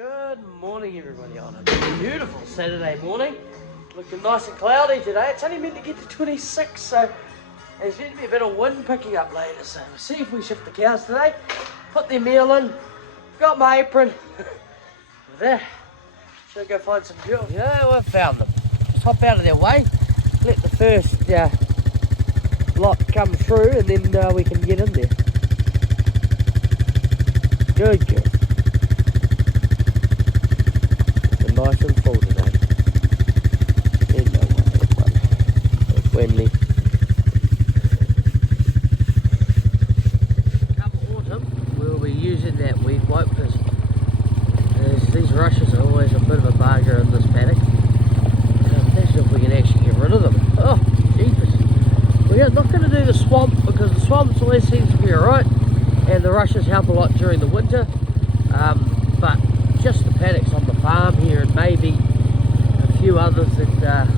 Good morning everybody on a beautiful Saturday morning. Looking nice and cloudy today. It's only meant to get to 26, so there's meant to be a bit of wind picking up later. So we'll see if we shift the cows today. Put their meal in. Got my apron. There. Should go find some girls. Yeah, we've found them. Just hop out of their way. Let the first lot come through and then we can get in there. Good girl. They're nice and full today. There's no one, there's one. There's Wenley. Come autumn, we'll be using that weed wipe because these rushes are always a bit of a barger in this paddock. Imagine if we can actually get rid of them. Oh, jeepers. We're not going to do the swamp because the swamps always seems to be alright and the rushes help a lot during the winter. But just the paddocks on the farm here and maybe a few others that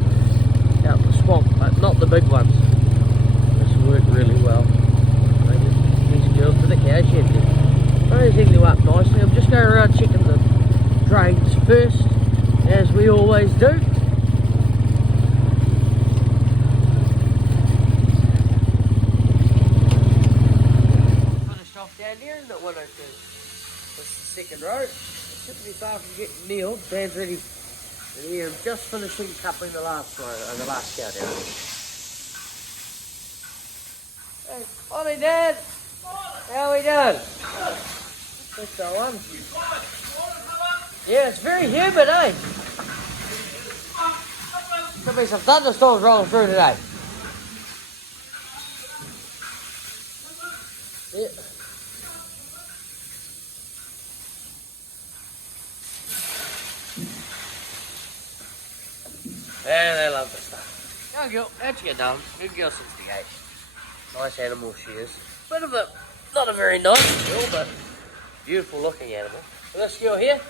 out the swamp, but not the big ones. This worked really well. These girls to the cow shed there. I think they're up nicely. I'm just going around checking the drains first, as we always do. Finished off down here in the 102. That's the second row. It shouldn't be far from getting Neil. Dan's ready. And here I'm just finishing coupling the last row, the last cow down. Hey, morning Dad. How are we doing? What's going on? Yeah, it's very humid, eh? Could be some thunderstorms rolling through today. Yeah. Yeah, they love this stuff. Go girl, how'd you get done? Good girl since the gate. Nice animal she is. Bit of a, not a very nice girl, but beautiful looking animal. And this girl here,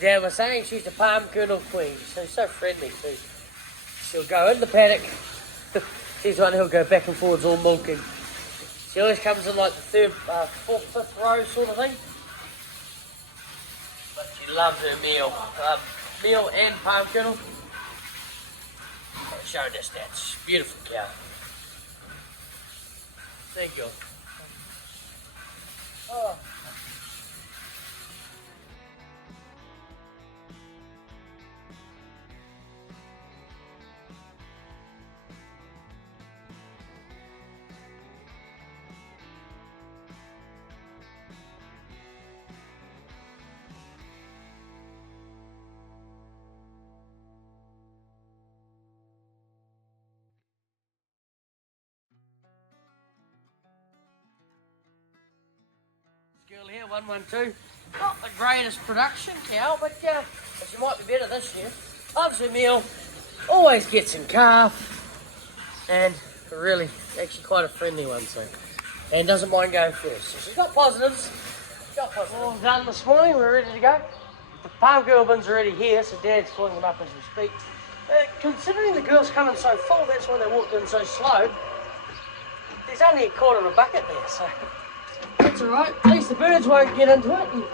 Dad was saying she's the palm kernel queen. She's so friendly too. She'll go in the paddock. She's the one who'll go back and forwards all milking. She always comes in like the third, fourth, fifth row sort of thing. But she loves her meal. Meal and palm kernel. I'll show this stats. Beautiful cow. Thank you. Oh. Girl here, 112. Not the greatest production cow, but she might be better this year. Loves her meal, always gets in calf, and really, actually quite a friendly one too. And doesn't mind going first. So she's got positives. All done this morning, we're ready to go. The palm kernel bins are already here, so Dad's filling them up as we speak. Considering the girls coming so full, that's why they walked in so slow. There's only a quarter of a bucket there, so that's alright. At least the birds won't get into it and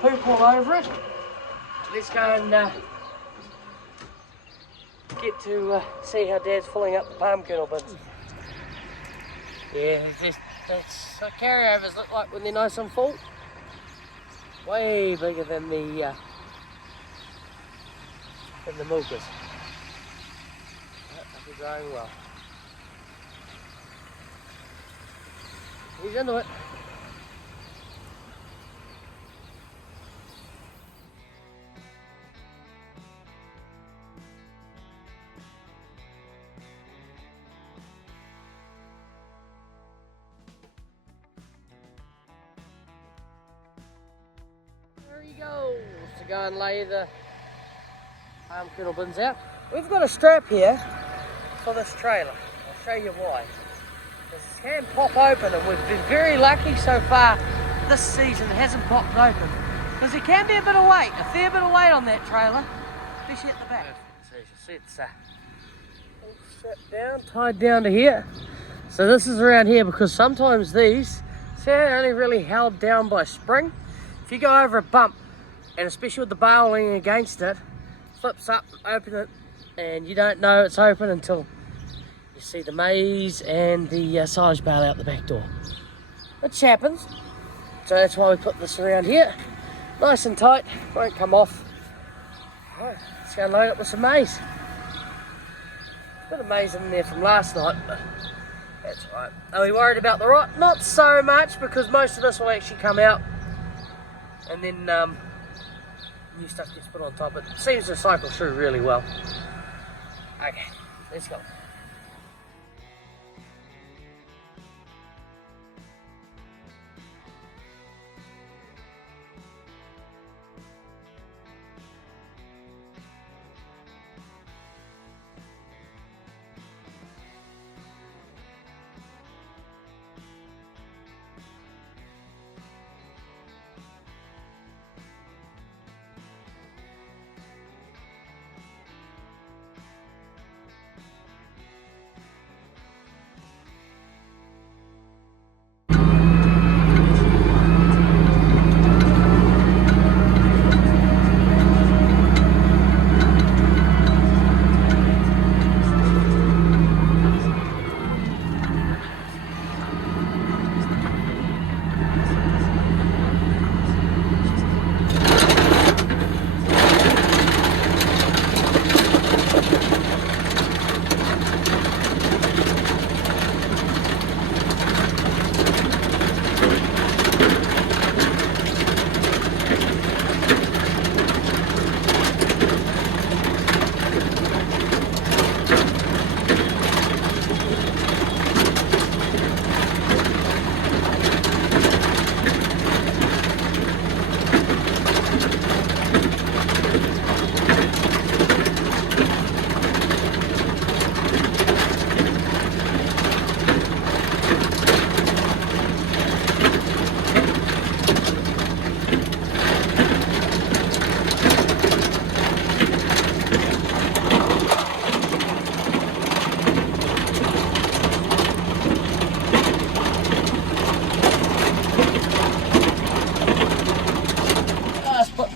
poop all over it. Let's go and get to see how Dad's filling up the palm kernel bins. Yeah, that's what carryovers look like when they're nice and full. Way bigger than the milkers. They're growing well. He's into it. There he goes to go and lay the palm kernel bins out. We've got a strap here for this trailer. I'll show you why. This can pop open and we've been very lucky so far this season it hasn't popped open. Because there can be a bit of weight, a fair bit of weight on that trailer, especially at the back. So you see it's all strapped down, tied down to here. So this is around here because sometimes these, see, they're only really held down by spring. If you go over a bump, and especially with the bale leaning against it, flips up, open it, and you don't know it's open until you see the maize and the silage bale out the back door, which happens. So that's why we put this around here, nice and tight, won't come off. Alright, let's go and load it with some maize. A bit of maize in there from last night, but that's right. Are we worried about the rot? Not so much, because most of this will actually come out, and then new stuff gets put on top. It seems to cycle through really well. Okay, let's go.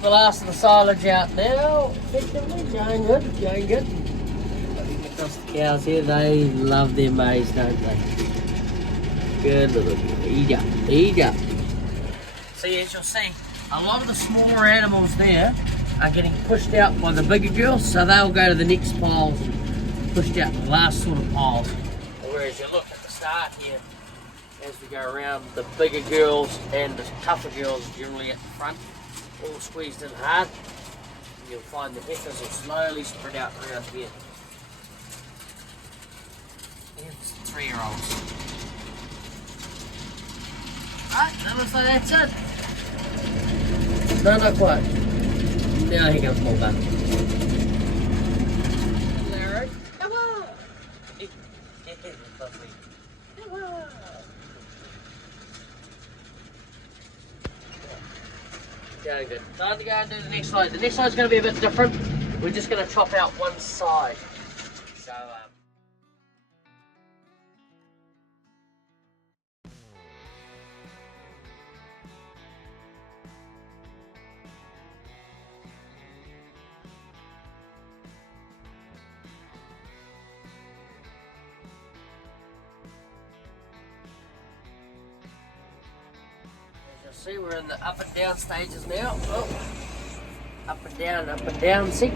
The last of the silage out now. Effectively, going good, going good. Across the cows here, they love their maize, don't they? Good little eat up, eat up. See, as you'll see, a lot of the smaller animals there are getting pushed out by the bigger girls, so they'll go to the next piles and pushed out the last sort of piles. Whereas you look at the start here, as we go around, the bigger girls and the tougher girls generally at the front, all squeezed in hard. And you'll find the heifers will slowly spread out around here. Here's 3-year-olds. Right, that looks like that's it. No, not quite. Now here comes more back. Larry, come on! Lovely. Come on! Going good. Time to go and do the next side. The next side's going to be a bit different. We're just going to chop out one side. So, see, we're in the up and down stages now. Oh, up and down, see?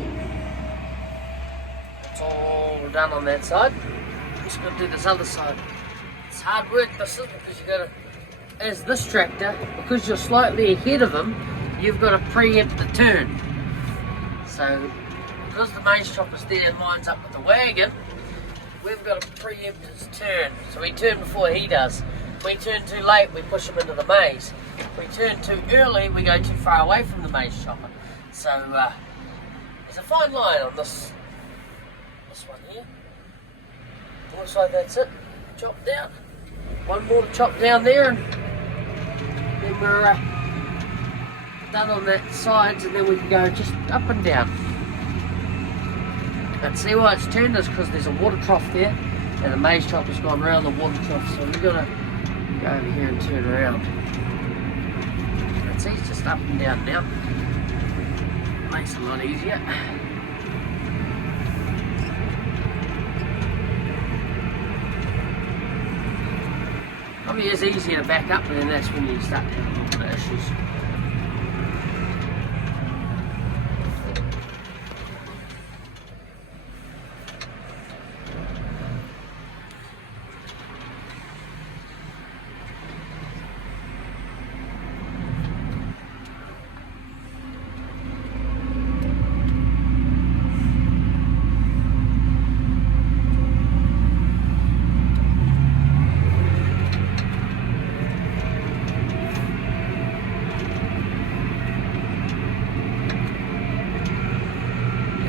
That's all done on that side. Just going to do this other side. It's hard work, this is, because you've got to, as this tractor, because you're slightly ahead of them, you've got to preempt the turn. So, because the maize chopper's there and lines up with the wagon, we've got to preempt his turn. So we turn before he does. If we turn too late, we push him into the maize. If we turn too early, we go too far away from the maize chopper. So there's a fine line on this one here. Looks like that's it. Chop down. One more to chop down there, and then we're done on that sides, and then we can go just up and down. And see why it's turned is because there's a water trough there, and the maize chopper's gone around the water trough, so we've got to go over here and turn around. See, it's just up and down now. Makes it a lot easier. Probably is easier to back up, and then that's when you start to have a little bit of issues.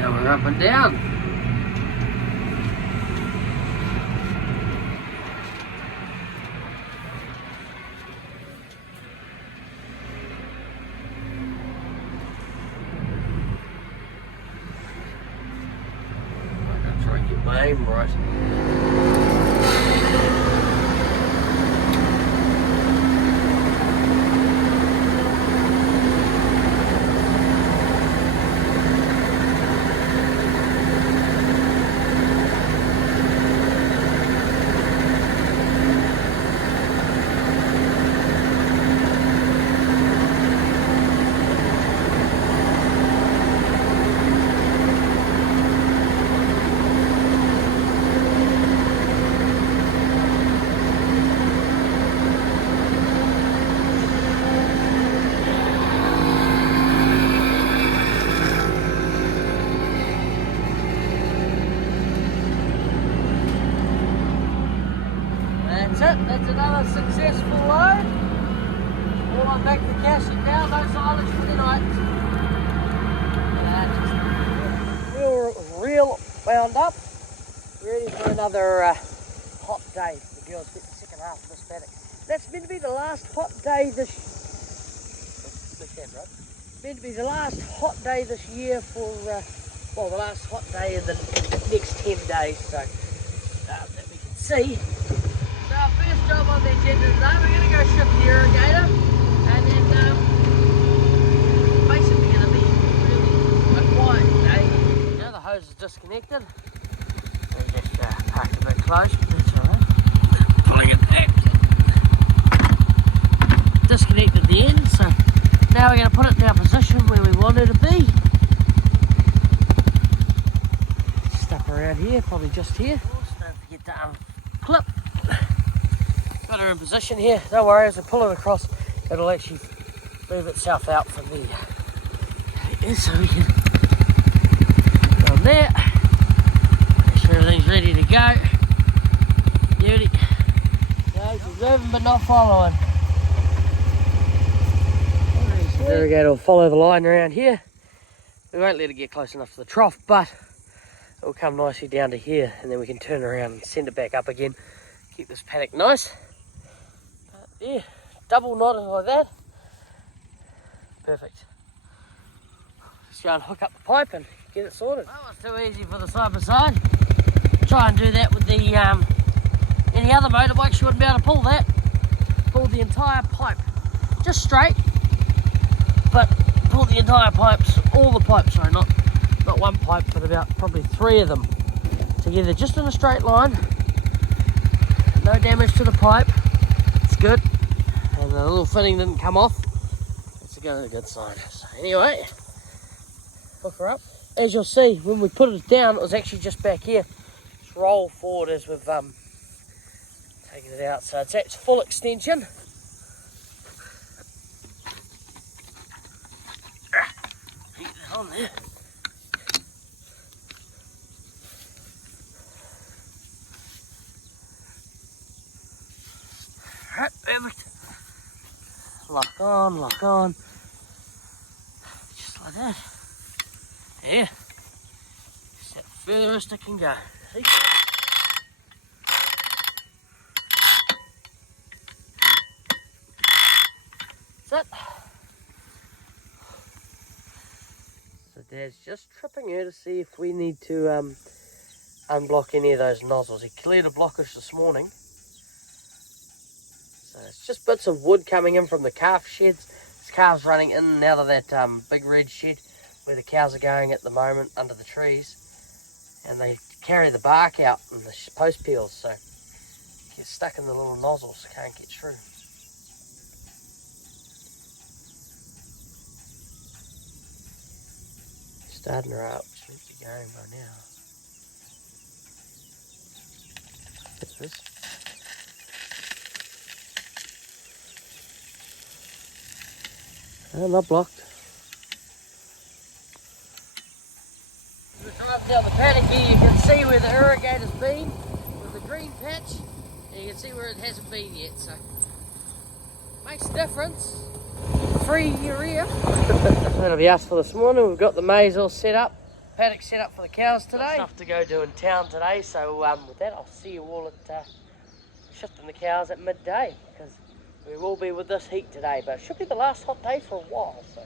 We're up and down. I'll try and get my aim right. That's it, that's another successful load. All on back to the casting now, no silage for tonight. Reel wound up, ready for another hot day. The girls get the second half of this paddock. That's meant to be the last hot day this meant to be the last hot day this year for well, the last hot day in the next 10 days, so that we can see. So our first job on the agenda today, we're going to go shift the irrigator, and then basically going to be really a quiet day. Now the hose is disconnected. We just park a bit close, but that's alright. Pulling it back. Disconnected the end, so now we're going to put it in our position where we want it to be. Stuck around here, probably just here. Don't forget to clip. Got her in position here, don't worry, as I pull it across, it'll actually move itself out from the so we can go on there. Make sure everything's ready to go. Beauty. No, she's moving but not following. The irrigator will follow the line around here. We won't let it get close enough to the trough, but it will come nicely down to here, and then we can turn around and send it back up again. Keep this paddock nice. Yeah, double knotted like that. Perfect. Just go and hook up the pipe and get it sorted. That was too easy for the side by side. Try and do that with the any other motorbikes, you wouldn't be able to pull that. Pull the entire pipe just straight, but pull the entire pipes, all the pipes, sorry, not one pipe, but about probably 3 of them together, just in a straight line. No damage to the pipe. It's good. And the little fitting didn't come off. It's a good sign. So anyway, hook her up. As you'll see, when we put it down, it was actually just back here. Just roll forward as we've taken it out. So it's at full extension. Get that on there. Alright, perfect. Lock on. Just like that. Yeah. Just that furthest it can go. See? That's it. So Dad's just tripping her to see if we need to unblock any of those nozzles. He cleared a blockage this morning. So it's just bits of wood coming in from the calf sheds. There's calves running in and out of that big red shed. where the cows are going at the moment, under the trees, and they carry the bark out and the post peels, so it gets stuck in the little nozzles, so can't get through. Starting her up, she should be going by now. What's this? Oh, not blocked. We're driving down the paddock here, you can see where the irrigator's been, with the green patch, and you can see where it hasn't been yet, so makes a difference. Free urea. That'll be us for this morning. We've got the maize all set up, paddock set up for the cows today. Got stuff to go do in town today, so with that I'll see you all at shifting the cows at midday, because we will be with this heat today, but it should be the last hot day for a while, so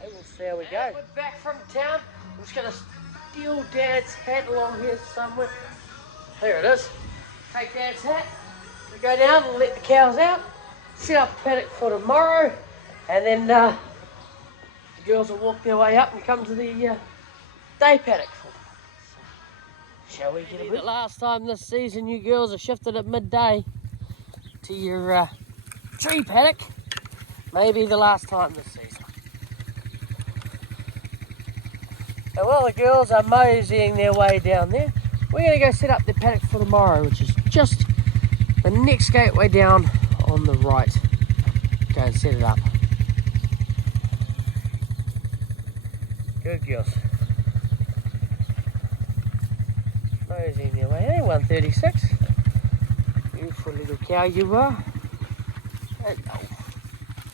hey, we'll see how we go. We're back from town. I'm just going to steal Dad's hat along here somewhere. There it is. Take Dad's hat. We go down and let the cows out, set up the paddock for tomorrow, and then the girls will walk their way up and come to the day paddock. Shall we get a bit? The last time this season you girls are shifted at midday to your tree paddock. Maybe the last time this season. And while the girls are moseying their way down there, we're going to go set up the paddock for tomorrow, which is just the next gateway down on the right. Go and set it up. Good girls. Moseying their way. Hey, 136. Beautiful little cow you are. I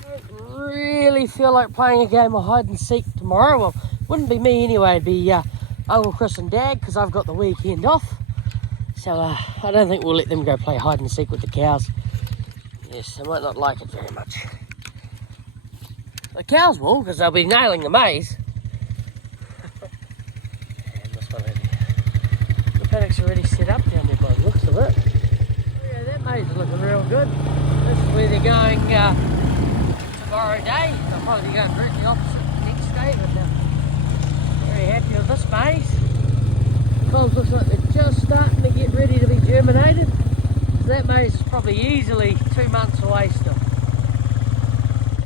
don't really feel like playing a game of hide and seek tomorrow. Well, wouldn't be me anyway. It'd be Uncle Chris and Dad, because I've got the weekend off. So I don't think we'll let them go play hide and seek with the cows. Yes, they might not like it very much. The cows will, because they'll be nailing the maize. And this one over here. The paddock's already set up down there by the looks of it. Yeah, that maize is looking real good. This is where they're going tomorrow day. They'll probably be going directly opposite next day, but very happy with this maize. Colds looks like they're just starting to get ready to be germinated. So that maize is probably easily 2 months away still.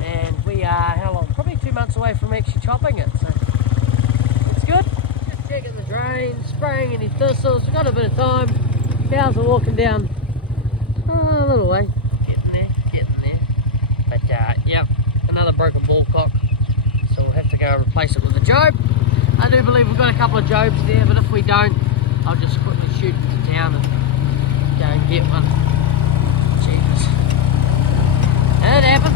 And we are, how long? Probably 2 months away from actually chopping it. So it's good. Just checking the drains, spraying any thistles. We've got a bit of time. Cows are walking down a little way. Getting there. But yep, another broken ball cock. So we'll have to go and replace it with a job. I do believe we've got a couple of jobs there, but if we don't, I'll just quickly shoot to town and go and get one. Jesus. And it happens.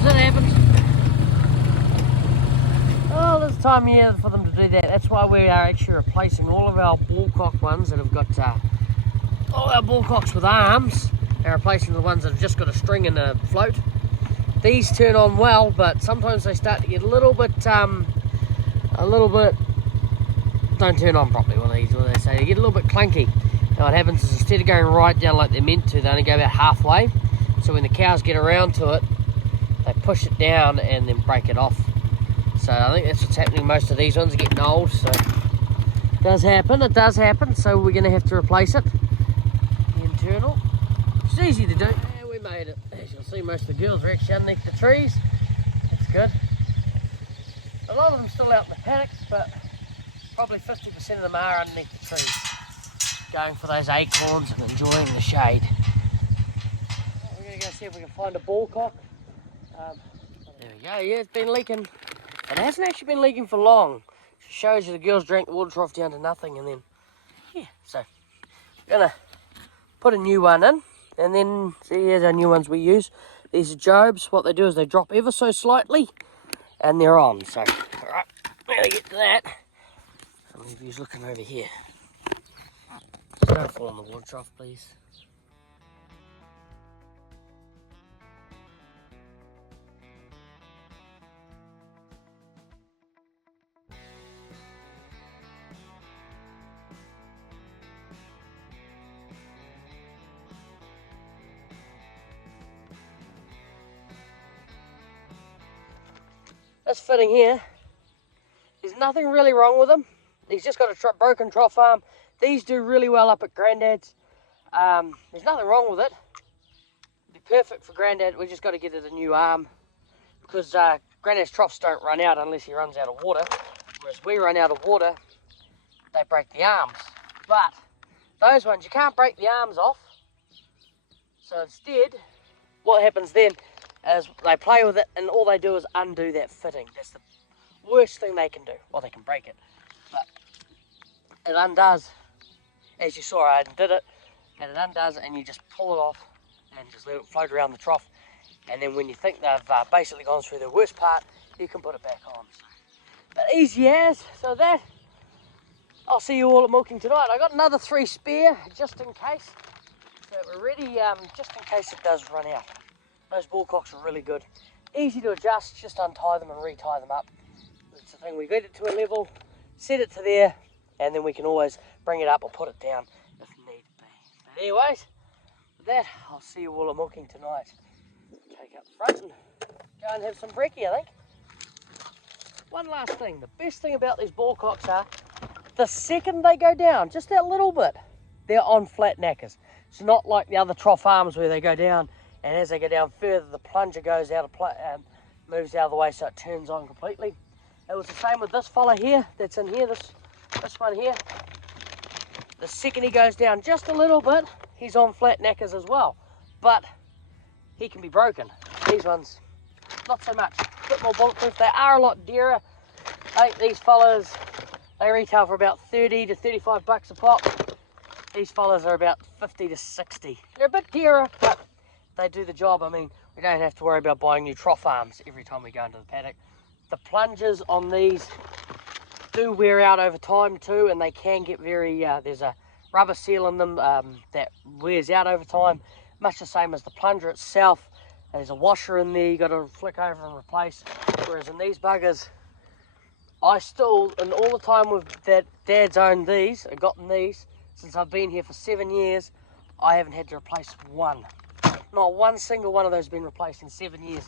Oh, there's time here for them to do that. That's why we are actually replacing all of our bullcock ones that have got all our bullcocks with arms. They're replacing the ones that have just got a string and a float. These turn on well, but sometimes they start to get a little bit don't turn on properly with these, what they say. They get a little bit clunky. Now what happens is instead of going right down like they're meant to, they only go about halfway. So when the cows get around to it, they push it down and then break it off. So I think that's what's happening. Most of these ones are getting old, so it does happen. So we're going to have to replace it. The internal. It's easy to do. Yeah, we made it. As you'll see, most of the girls are actually underneath the trees. That's good. A lot of them still out in the paddocks, but probably 50% of them are underneath the trees, going for those acorns and enjoying the shade. We're going to go see if we can find a bullcock. There we go. Yeah, it's been leaking. It hasn't actually been leaking for long. It shows you the girls drank the water trough down to nothing, and then yeah. So we're going to put a new one in, and then see, here's our new ones we use. These are Jobs. What they do is they drop ever so slightly, and they're on. So all right, we're going to get to that. Some of you's looking over here. Just don't fall in the water trough, please. This fitting here is There's nothing really wrong with him. He's just got a broken trough arm. These do really well up at Grandad's. There's nothing wrong with it. It'd be perfect for Grandad. We just got to get it a new arm, because Grandad's troughs don't run out unless he runs out of water. Whereas we run out of water, they break the arms. But those ones, you can't break the arms off. So instead, what happens then is they play with it, and all they do is undo that fitting. That's the worst thing they can do. Well, they can break it, but it undoes. As you saw, I undid it, and it undoes, and you just pull it off and just let it float around the trough. And then when you think they've basically gone through the worst part, you can put it back on. But easy as. So that, I'll see you all at milking tonight. I got another 3 spare just in case. So we're ready just in case it does run out. Those bullcocks are really good. Easy to adjust, just untie them and retie them up. That's the thing, we get it to a level, set it to there, and then we can always bring it up or put it down if need be. But anyways, with that, I'll see you all at milking tonight. Take up front and go and have some brekkie, I think. One last thing, the best thing about these bullcocks are, the second they go down, just that little bit, they're on flat knackers. It's not like the other trough arms where they go down, and as they go down further, the plunger goes out of moves out of the way, so it turns on completely. It was the same with this fella here, that's in here, this one here. The second he goes down just a little bit, he's on flat knackers as well, but he can be broken. These ones, not so much. A bit more bulletproof. They are a lot dearer. I think these fellas, they retail for about 30 to 35 bucks a pop. These fellas are about 50 to 60. They're a bit dearer, but they do the job. I mean, we don't have to worry about buying new trough arms every time we go into the paddock. The plungers on these do wear out over time too, and they can get very, there's a rubber seal in them that wears out over time, much the same as the plunger itself. There's a washer in there you got to flick over and replace, whereas in these buggers, I still, and all the time that Dad's owned these, I've gotten these, since I've been here for 7 years, I haven't had to replace one. Not one single one of those has been replaced in 7 years.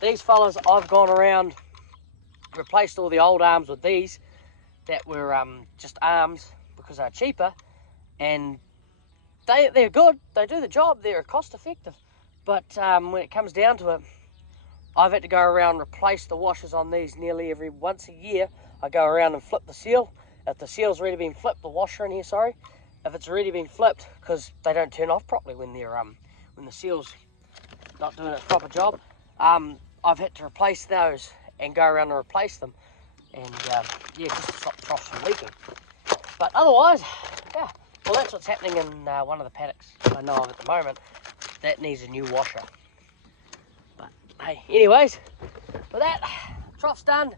These fellas, I've gone around, replaced all the old arms with these that were just arms because they're cheaper, and they're good, they do the job, they're cost effective. But when it comes down to it, I've had to go around and replace the washers on these nearly once a year. I go around and flip the seal. If the seal's already been flipped, the washer in here, sorry, if it's already been flipped, because they don't turn off properly when they're when the seal's not doing its proper job, I've had to replace those and go around and replace them, and yeah, just to stop the troughs from leaking. But otherwise, yeah, well, that's what's happening in one of the paddocks I know of at the moment. That needs a new washer. But hey, anyways, with that, trough's done.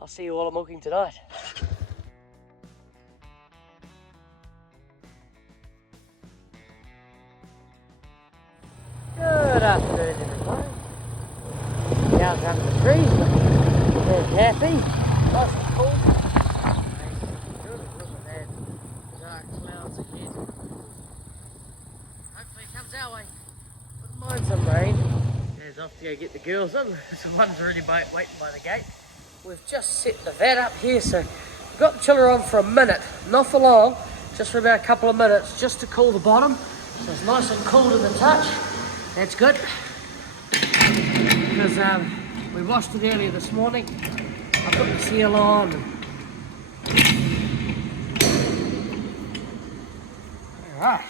I'll see you all at milking tonight. Good afternoon, everybody. Cows under the trees, they're happy, nice and cool. Good, look at that dark clouds ahead. Hopefully it comes our way. Wouldn't mind some rain. There's off to go get the girls in. So one's already waiting by the gate. We've just set the vat up here, so we've got the chiller on for a minute, not for long, just for about a couple of minutes, just to cool the bottom. So it's nice and cool to the touch. That's good, because we washed it earlier this morning. I put the seal on. Alright,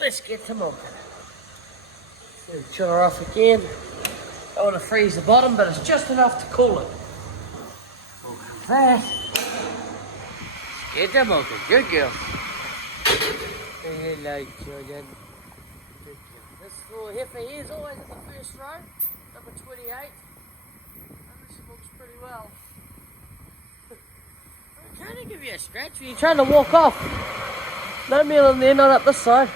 let's get to milking. So the chiller off again. Don't want to freeze the bottom, but it's just enough to cool it. Look at that. Get to milking, good girl. Hello, children. This little heifer here is always at the first row, number 28. I think she looks pretty well. I'm trying to give you a scratch. Are you trying to walk off? No meal in there, not up this side.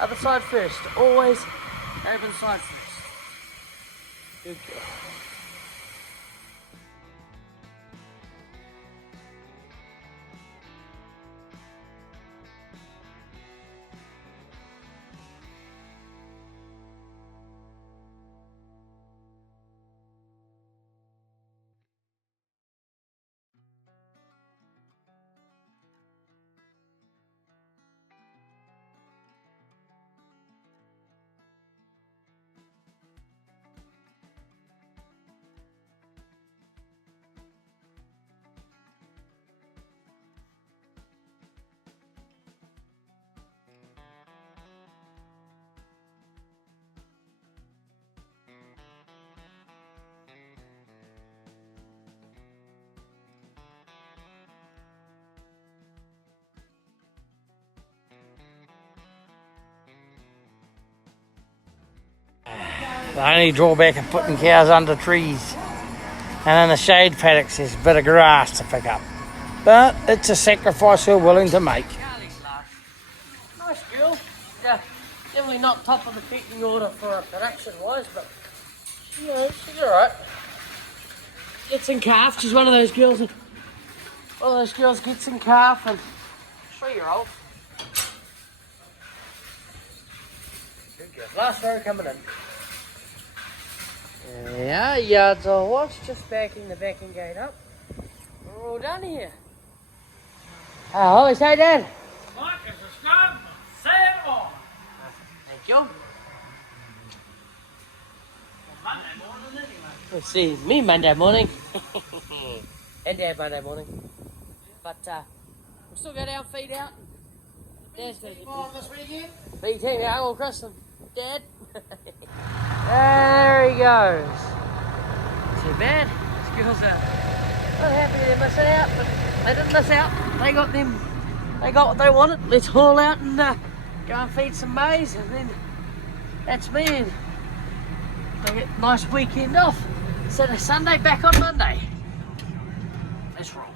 Other side first. Always open side first. Good girl. The only drawback of putting cows under trees. And in the shade paddocks there's a bit of grass to pick up. But it's a sacrifice we're willing to make. Nice girl. Yeah, definitely not top of the pecking order for a production wise, but you know, she's alright. Gets in calf. She's one of those girls gets in calf and 3-year-old. Good girl. Last row coming in. Yeah, yards are washed, just backing the backing gate up. We're all done here. Holy say, Dad. Like and subscribe, say it all. Thank you. Monday morning anyway. Let's see, me Monday morning. And Dad Monday morning. But we'll still go down, feed out. Dad's going to On this weekend? BT now, Uncle Chris and Dad. There he goes. Too bad. These girls are not happy they're missing out, but they didn't miss out. They got what they wanted. Let's haul out and go and feed some maize, and then that's me. And they'll get a nice weekend off. Saturday, Sunday, back on Monday. Let's roll.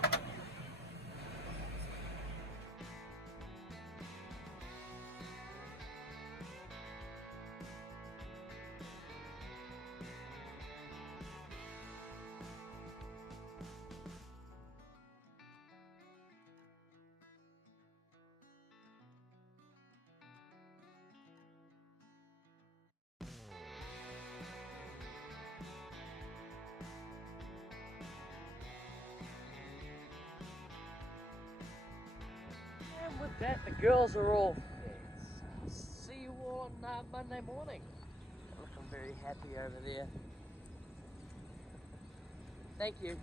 And with that, the girls are all fed. See you all on Monday morning. Looking very happy over there. Thank you.